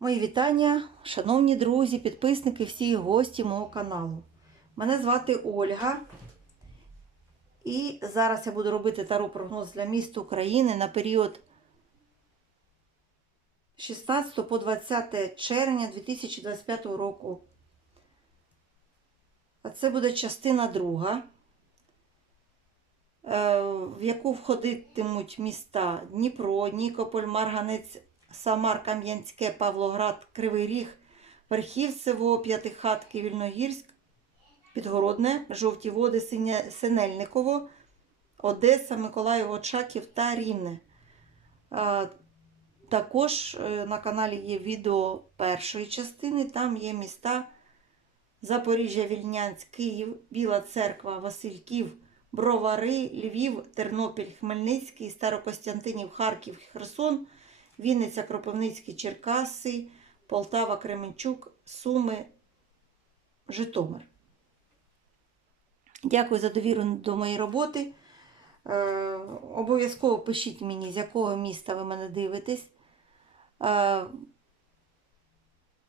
Мої вітання, шановні друзі, підписники, всі гості мого каналу. Мене звати Ольга. І зараз я буду робити таро прогноз для міст України на період 16 по 20 червня 2025 року. А це буде частина друга, е, в яку входитимуть міста Дніпро, Нікополь, Марганець, Самар, Кам'янське, Павлоград, Кривий Ріг, Верхівцево, П'ятихатки, Вільногірськ, Підгородне, Жовті Води, Синельниково, Одеса, Миколаїв, Очаків та Рівне. Також е, на каналі є відео першої частини. Там є міста Запоріжжя, Вільнянськ, Київ, Біла Церква, Васильків, Бровари, Львів, Тернопіль, Хмельницький, Старокостянтинів, Харків, Херсон, Вінниця, Кропивницький, Черкаси, Полтава, Кременчук, Суми, Житомир. Дякую за довіру до моєї роботи. Е, обов'язково пишіть мені, з якого міста ви мене дивитесь. Е,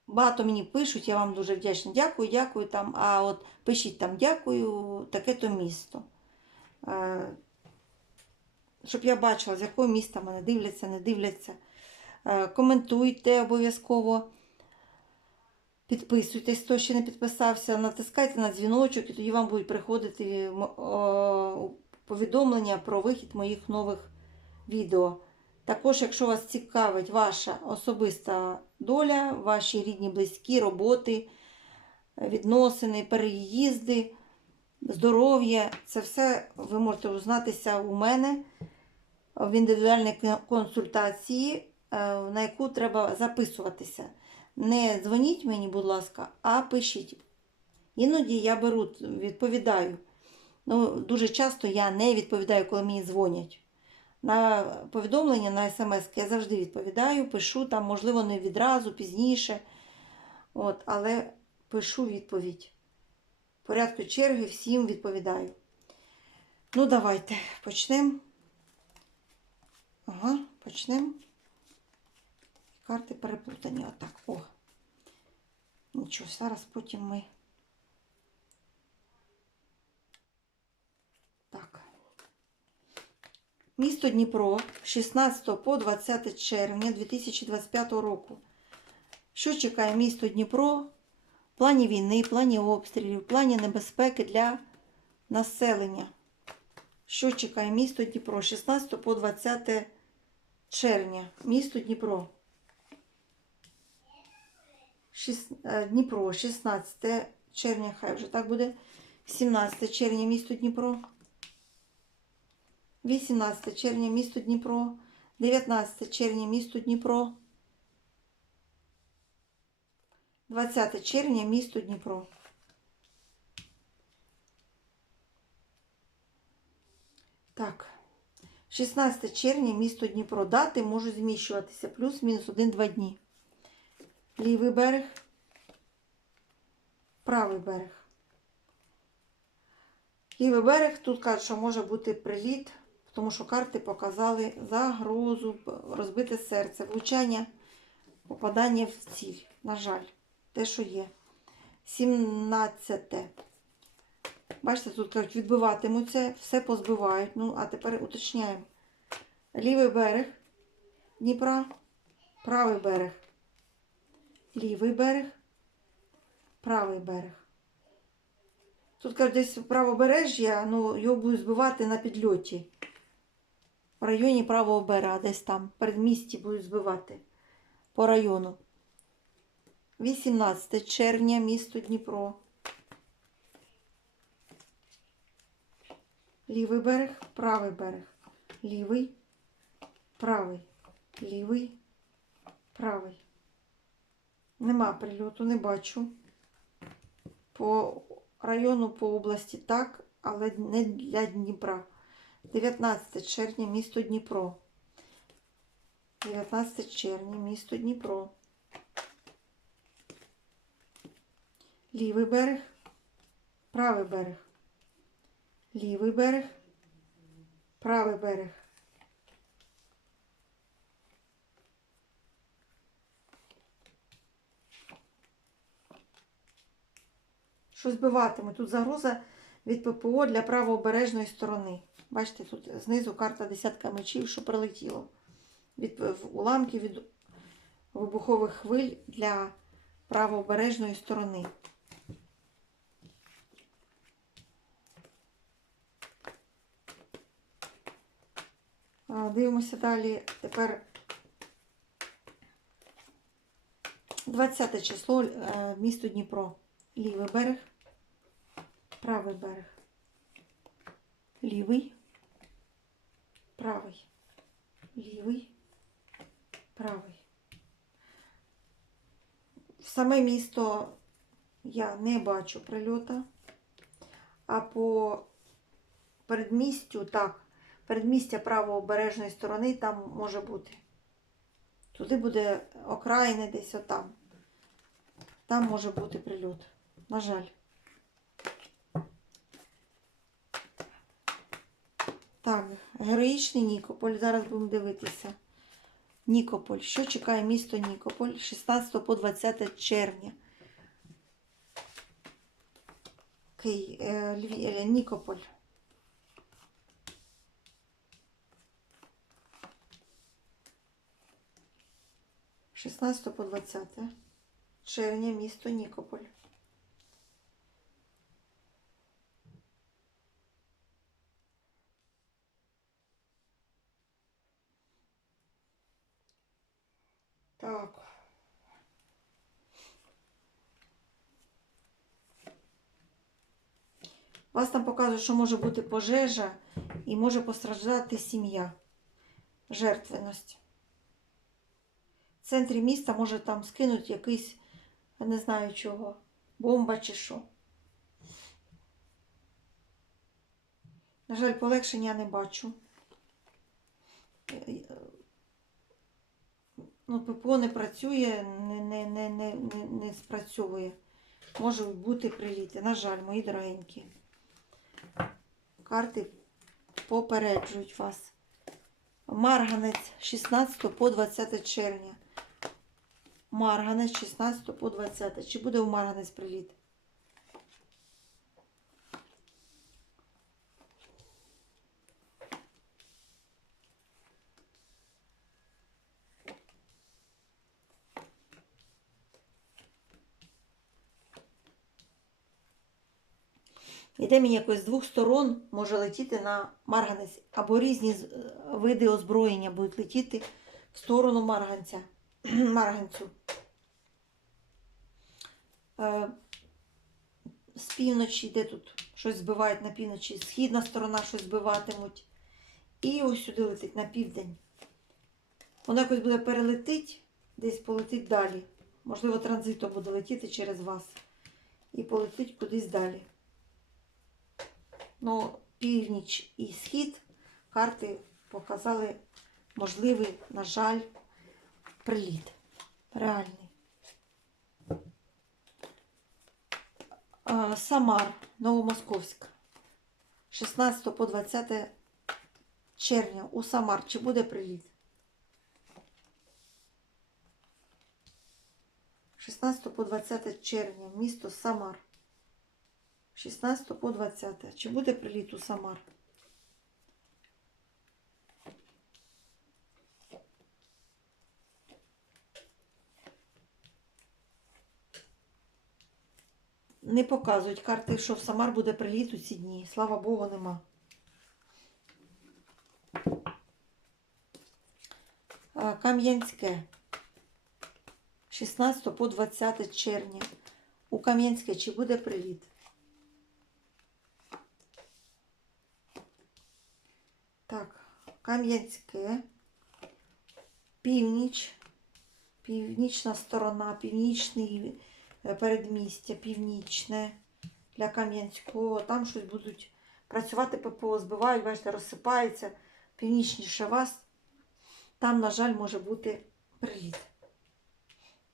багато мені пишуть, я вам дуже вдячна. Дякую, дякую там. А от пишіть там дякую, таке то місто. Е, щоб я бачила, з якого міста мене дивляться, не дивляться. Е, коментуйте обов'язково. Підписуйтесь, хто ще не підписався, натискайте на дзвіночок, і тоді вам будуть приходити повідомлення про вихід моїх нових відео. Також, якщо вас цікавить ваша особиста доля, ваші рідні, близькі, роботи, відносини, переїзди, здоров'я, це все ви можете узнатися у мене в індивідуальній консультації, на яку треба записуватися. Не дзвоніть мені, будь ласка, а пишіть. Іноді я беру, відповідаю. Ну, дуже часто я не відповідаю, коли мені дзвонять. На повідомлення, на смс я завжди відповідаю, пишу там, можливо, не відразу, пізніше. От, але пишу відповідь. В порядку черги всім відповідаю. Ну, давайте почнемо. Ага, почнемо. Карти переплутані. Отак. О. Нічого, зараз потім ми. Так. Місто Дніпро 16 по 20 червня 2025 року. Що чекає місто Дніпро в плані війни, в плані обстрілів, в плані небезпеки для населення? Що чекає місто Дніпро 16 по 20 червня? Місто Дніпро. Е, Дніпро, 16 червня, хай вже так буде. 17 червня, місто Дніпро. 18 червня, місто Дніпро. 19 червня, місто Дніпро. 20 червня, місто Дніпро. Так. 16 червня, місто Дніпро. Дати можуть зміщуватися. Плюс-мінус 1-2 дні. Лівий берег, правий берег. Лівий берег, тут кажуть, що може бути приліт, тому що карти показали загрозу, розбите серце, влучання, попадання в ціль. На жаль, те, що є. 17. Бачите, тут кажуть, відбиватимуться, все позбивають. Ну, а тепер уточняємо. Лівий берег Дніпра, правий берег лівий берег, правий берег. Тут кажуть, десь правобережжя, ну, його будуть збивати на підльоті. В районі правого берега, десь там, передмісті будуть збивати по району. 18 червня, місто Дніпро. Лівий берег, правий берег. Лівий, правий, лівий, правий. Нема прильоту, не бачу. По району, по області так, але не для Дніпра. 19 червня, місто Дніпро. 19 червня, місто Дніпро. Лівий берег, правий берег. Лівий берег, правий берег. Що збиватиме? Тут загроза від ППО для правообережної сторони. Бачите, тут знизу карта десятка мечів, що прилетіло. Від уламків від вибухових хвиль для правообережної сторони. Дивимося далі. Тепер 20 число, е, місто Дніпро. Лівий берег, правий берег. Лівий, правий, лівий, правий. В саме місто я не бачу прильота, а по передмістю, так, передмістя правообережної сторони там може бути. Туди буде окраїни десь отам. Там може бути прильот. На жаль. Так, героїчний Нікополь. Зараз будемо дивитися. Нікополь. Що чекає місто Нікополь 16 по 20 червня? Кий, е, Львів, е, Нікополь. Шістнадцятого по 20 червня місто Нікополь. Так. Вас там показує, що може бути пожежа і може постраждати сім'я. Жертвеність. В центрі міста може там скинуть якийсь, я не знаю чого, бомба чи що. На жаль, полегшення не бачу. Ну, ППО не працює, не, не, не, не, не, спрацьовує. Може бути приліти. На жаль, мої дорогенькі. Карти попереджують вас. Марганець 16 по 20 червня. Марганець 16 по 20. Чи буде у Марганець приліт? Іде мені якось з двох сторон може летіти на марганець, або різні е, види озброєння будуть летіти в сторону марганця. марганцю. Е, з півночі, де тут щось збивають на півночі, східна сторона щось збиватимуть. І ось сюди летить на південь. Воно якось буде перелетить, десь полетить далі. Можливо, транзитом буде летіти через вас. І полетить кудись далі. Ну, північ і схід карти показали можливий, на жаль, приліт. Реальний. Самар, Новомосковськ. 16 по 20 червня у Самар. Чи буде приліт? 16 по 20 червня, місто Самар. 16 по 20. Чи буде приліт у Самар? Не показують карти, що в Самар буде приліт у ці дні. Слава Богу, нема. Кам'янське. 16 по 20 червня. У Кам'янське чи буде приліт? Так, Кам'янське, північ, північна сторона, північний е, передмістя, північне для Кам'янського. Там щось будуть працювати ППО, збивають, бачите, розсипаються північніше вас. Там, на жаль, може бути приліт.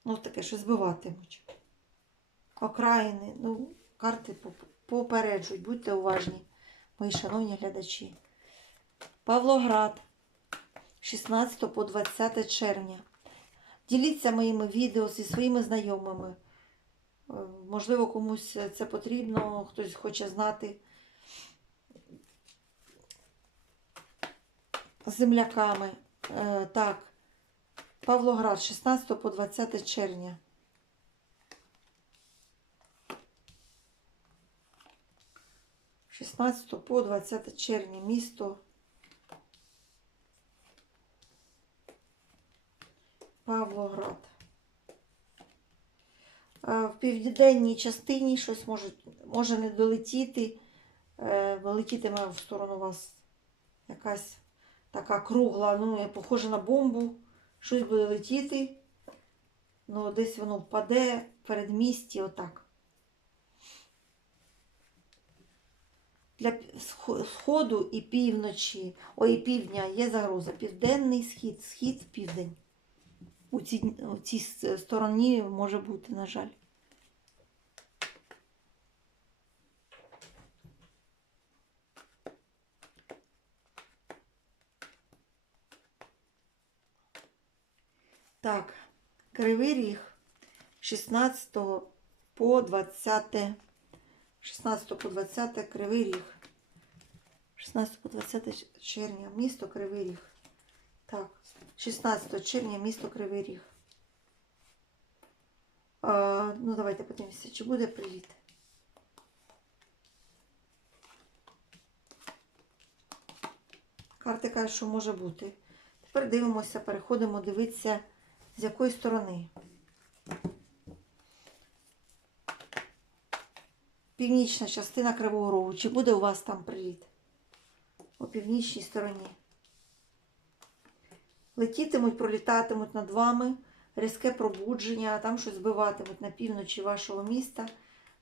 Ну, таке, що збиватимуть. Окраїни, ну, карти попереджують, будьте уважні, мої шановні глядачі. Павлоград, 16 по 20 червня. Діліться моїми відео зі своїми знайомими. Е, Можливо, комусь це потрібно, хтось хоче знати. Земляками. Е, Так. Павлоград, 16 по 20 червня. 16 по 20 червня місто Павлоград. Е, В південній частині щось може, може не долетіти. Е, Летітиме в сторону вас якась така кругла, ну, похоже на бомбу. Щось буде летіти. Ну, десь воно впаде в передмісті, отак. Для сходу і півночі, ой, і півдня є загроза. Південний схід, схід, південь. У цій, у цій стороні може бути, на жаль. Так, Кривий Ріг 16 по 20. 16 по 20 Кривий Ріг. 16 по 20 червня. Місто Кривий Ріг. Так, 16 червня місто Кривий Ріг. А, ну, давайте подивимося, чи буде приліт. Карти кажуть, що може бути. Тепер дивимося, переходимо дивитися, з якої сторони. Північна частина Кривого Рогу. Чи буде у вас там приліт? У північній стороні. Летітимуть, пролітатимуть над вами, різке пробудження, там щось збиватимуть на півночі вашого міста,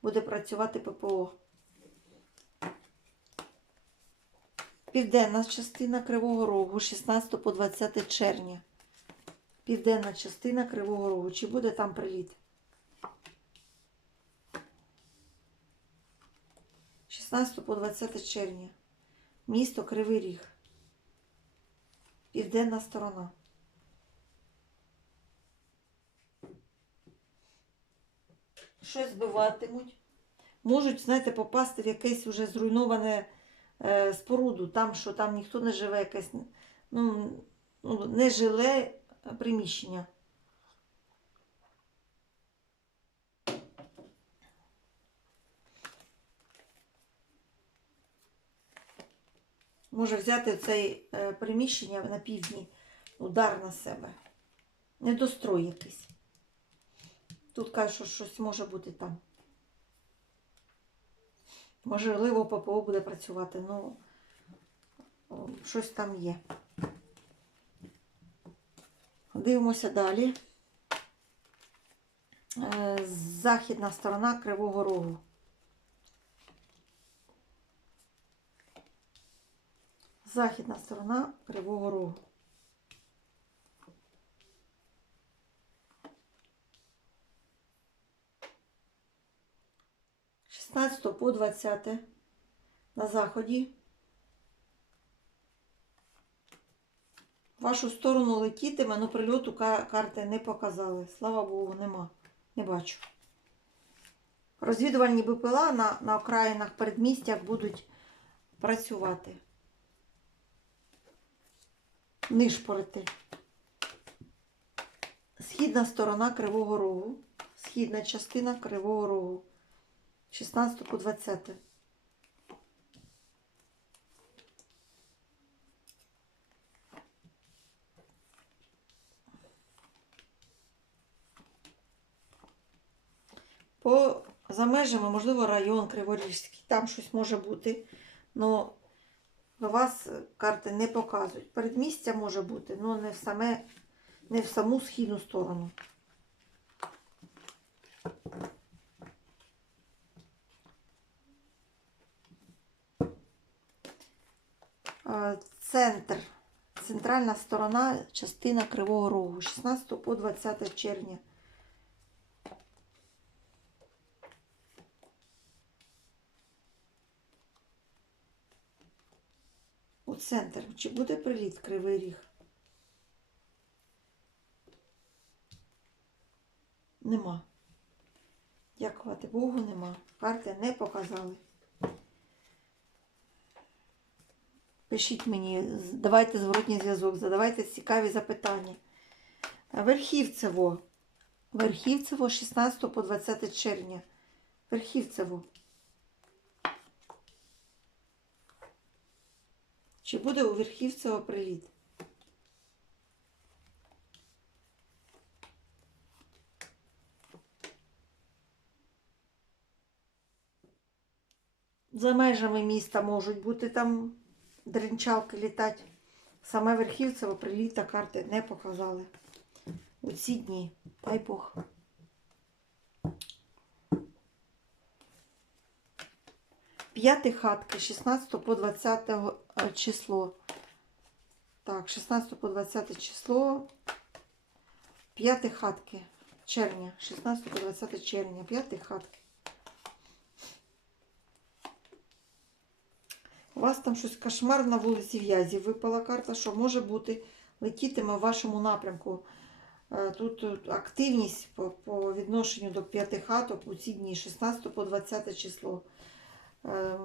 буде працювати ППО. Південна частина Кривого Рогу, 16 по 20 червня. Південна частина Кривого Рогу. Чи буде там приліт? 16 по 20 червня. Місто Кривий Ріг. Південна сторона. Щось збиватимуть. Можуть, знаєте, попасти в якесь вже зруйноване е, споруду, там, що там ніхто не живе, якесь ну, ну, не жиле приміщення. Може взяти це е, приміщення на півдні, удар на себе. Недострой якийсь. Тут кажуть, що щось може бути там. Можливо, ППО буде працювати, ну щось там є. Дивимося далі. Е, Західна сторона Кривого Рогу. Західна сторона Кривого Рогу. Шістнадцятого по 20 на заході. Вашу сторону летітиме, але прильоту карти не показали. Слава Богу, нема. Не бачу. Розвідувальні БПЛА на, на окраїнах передмістях будуть працювати. Нишпорити. Східна сторона Кривого Рогу. Східна частина Кривого Рогу. 16 по 20. По за межами, можливо, район Криворіжський, там щось може бути. але у вас карти не показують. Передмістя може бути, але не в саме, не в саму східну сторону. Е, Центр. Центральна сторона, частина Кривого Рогу, 16 по 20 червня. У центр. Чи буде приліт Кривий Ріг? Нема. Дякувати Богу, нема. Карти не показали. Пишіть мені, давайте зворотній зв'язок, задавайте цікаві запитання. Верхівцево. Верхівцево 16 по 20 червня. Верхівцево. Чи буде у Верхівцево приліт? За межами міста можуть бути там дринчалки літати. Саме Верхівцево приліта карти не показали. У ці дні. Дай Бог. П'яти хатки 16 по 20 е, число. Так, 16 по 20 число. П'яти хатки червня. 16 по 20 червня. П'яти хатки. У вас там щось кошмар на вулиці В'язі. Випала карта, що може бути летітиме в вашому напрямку. Е, Тут тут активність по, по відношенню до п'яти хаток у ці дні, 16 по 20 число. Е,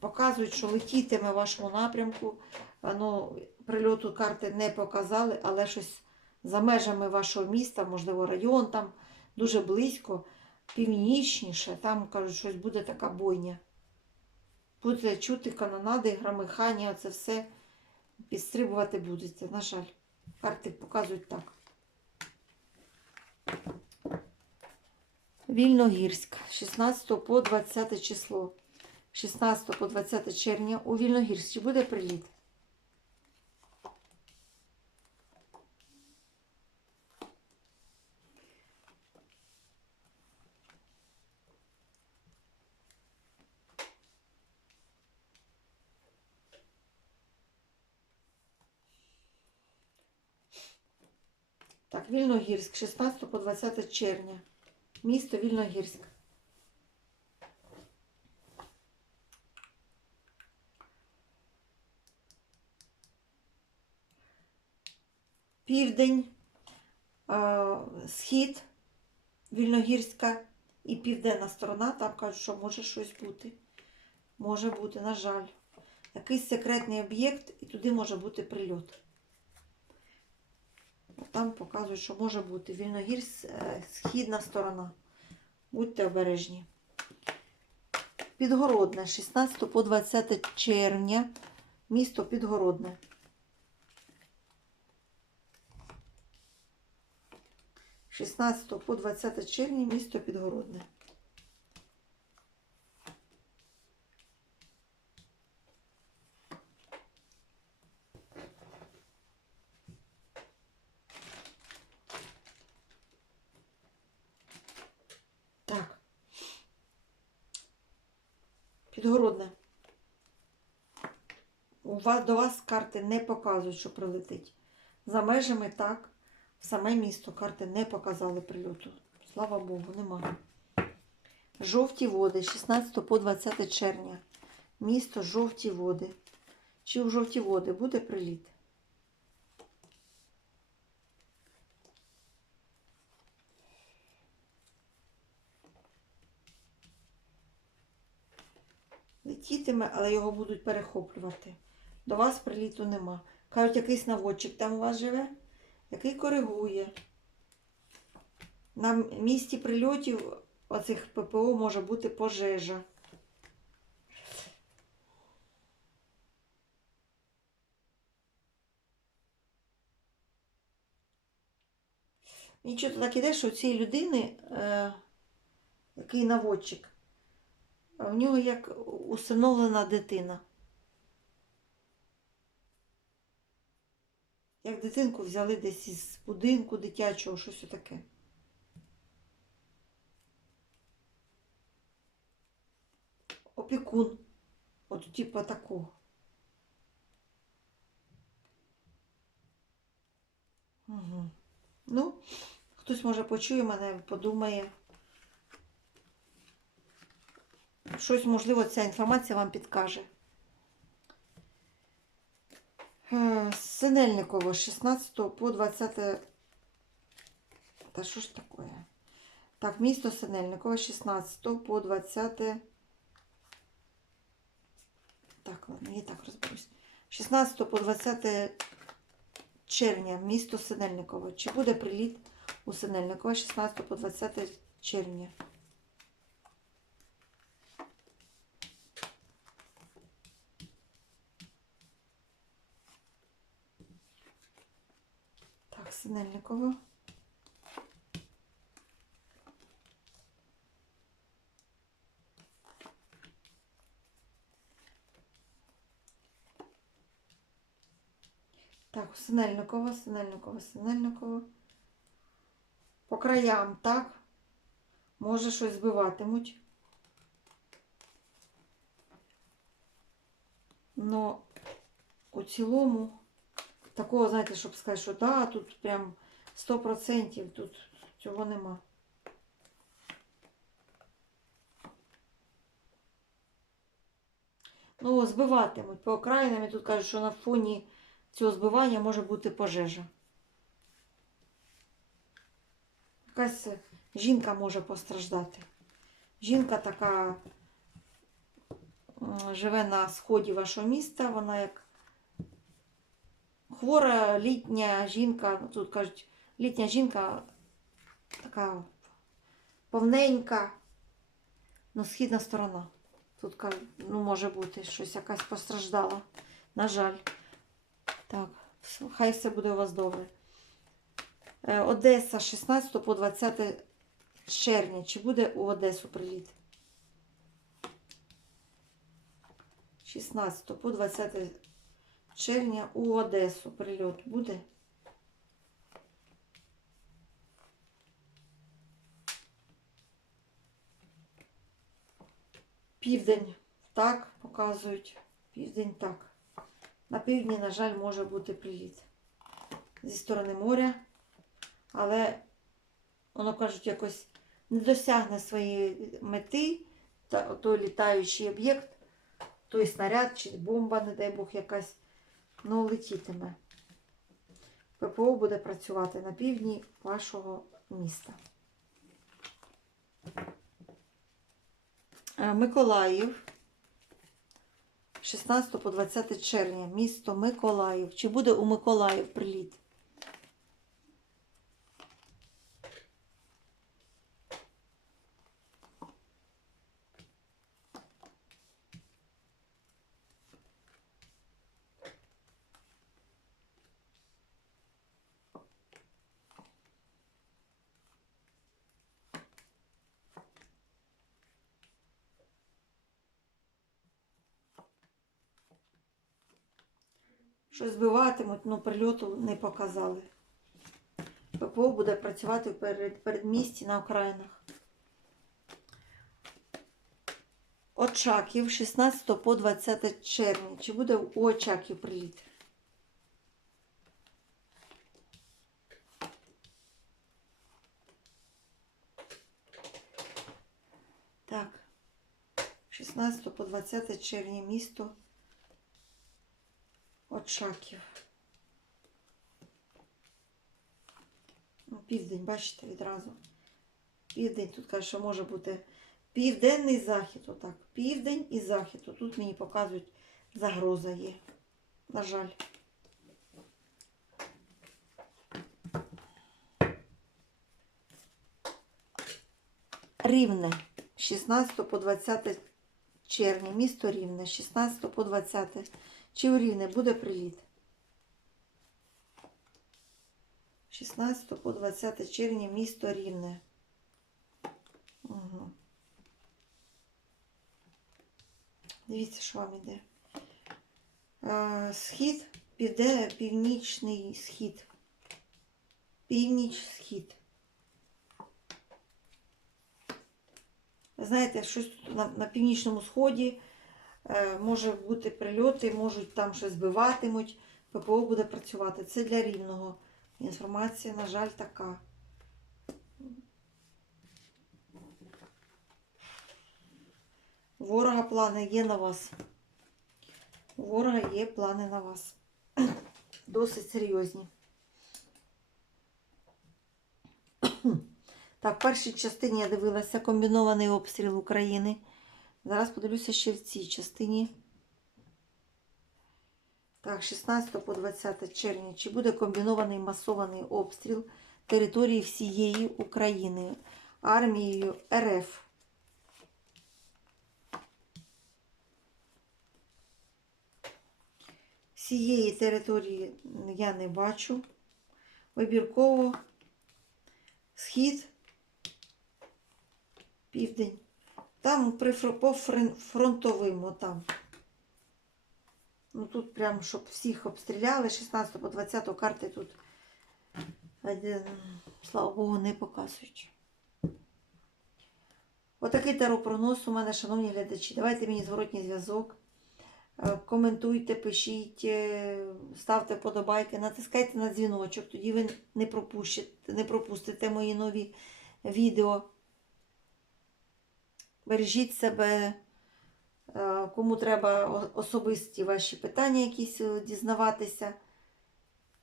Показують, що летітиме в вашому напрямку. Ну, прильоту карти не показали, але щось за межами вашого міста, можливо, район там дуже близько, північніше. Там кажуть, щось буде така бойня. Будете чути канонади, грамихання, це все підстрибувати будете. На жаль, карти показують так. Вільногірськ, 16 по 20 число. 16 по 20 червня у Вільногірськ. Буде приліт? Так, Вільногірськ, 16 по 20 червня. Місто Вільногірськ. Південь, схід Вільногірська і південна сторона. Там кажуть, що може щось бути. Може бути, на жаль. Якийсь секретний об'єкт, і туди може бути прильот. Там показують, що може бути Вільногірськ, е, східна сторона. Будьте обережні. Підгородне, 16 по 20 червня. Місто Підгородне. З 16 по 20 червня місто Підгородне. Так. Підгородне. У вас, до вас карти не показують, що прилетить. За межами так. В саме місто карти не показали прильоту. Слава Богу, немає. Жовті води, 16 по 20 червня. Місто жовті води. Чи у жовті води буде приліт? Летітиме, але його будуть перехоплювати. До вас приліту нема. Кажуть, якийсь наводчик там у вас живе, який коригує. На місці прильотів оцих ППО може бути пожежа. Нічого так іде, що у цієї людини, е, який наводчик, в нього як усиновлена дитина. Як дитинку взяли десь із будинку дитячого, щось таке. Опікун. От типа такого. Угу. Ну, хтось може почує мене, подумає. Щось, можливо, ця інформація вам підкаже. Е, Синельниково, 16 по 20. Та що ж таке? Так, місто Синельникове 16 по 20. Так, ладно, я так розберусь. 16 по 20 червня, місто Синельникове. Чи буде приліт у Синельникове 16 по 20 червня? Так, Синельниково. Так, Синельникова, Синельникова, Синельникова. По краям, так? Може щось збиватимуть. Но у цілому такого, знаєте, щоб сказати, що да, тут прям 100% тут цього нема. Ну, збиватимуть. По окраїнам і тут кажуть, що на фоні цього збивання може бути пожежа. Якась жінка може постраждати. Жінка така живе на сході вашого міста, вона як хвора літня жінка, ну, тут кажуть, літня жінка така повненька, ну, східна сторона. Тут ну, може бути щось якась постраждала. На жаль. Так, хай все буде у вас добре. Е, Одеса 16 по 20 червня. Чи буде у Одесу приліт? 16 по 20 червня у Одесу прильот буде? Південь так показують. Південь так. На півдні, на жаль, може бути приліт зі сторони моря, але воно кажуть, якось не досягне своєї мети, той літаючий об'єкт, той снаряд чи бомба, не дай Бог, якась, ну, летітиме. ППО буде працювати на півдні вашого міста. Е, Миколаїв. 16 по 20 червня. Місто Миколаїв. Чи буде у Миколаїв приліт? Щось збиватимуть, ну прильоту не показали. ППО буде працювати в перед, передмісті на окраїнах. Очаків 16 по 20 червня. Чи буде у Очаків приліт? Так. 16 по 20 червня місто Очаків. Ну, південь, бачите, відразу. Південь, тут каже, що може бути південний захід. Отак. Південь і захід. Тут мені показують, загроза є. На жаль. Рівне. 16 по 20 червня. Місто Рівне. 16 по 20. Чи у Рівне буде приліт? 16 по 20 червня місто Рівне. Угу. Дивіться, що вам іде. Е, Схід, піде північний схід. Північ схід. Знаєте, щось тут на, на північному сході може бути прильоти, можуть там щось збиватимуть, ППО буде працювати. Це для рівного. Інформація, на жаль, така. Ворога плани є на вас. У ворога є плани на вас. Досить серйозні. Так, в першій частині я дивилася комбінований обстріл України. Зараз подивлюся ще в цій частині. Так, 16 по 20 червня. Чи буде комбінований масований обстріл території всієї України армією РФ? Всієї території я не бачу. Вибірково схід, південь. Там при, по фронтовим отам. Ну тут прям, щоб всіх обстріляли 16 по 20 карти тут, слава Богу, не показують. Отакий таро-прогноз у мене, шановні глядачі. Давайте мені зворотній зв'язок. Е, Коментуйте, пишіть, е, ставте подобайки, натискайте на дзвіночок, тоді ви не пропустите, не пропустите мої нові відео. Бережіть себе, е, кому треба особисті ваші питання якісь е, дізнаватися,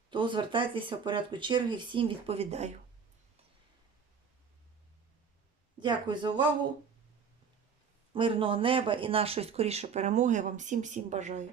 то звертайтеся в порядку черги, всім відповідаю. Дякую за увагу. Мирного неба і нашої скорішої перемоги вам всім всім бажаю.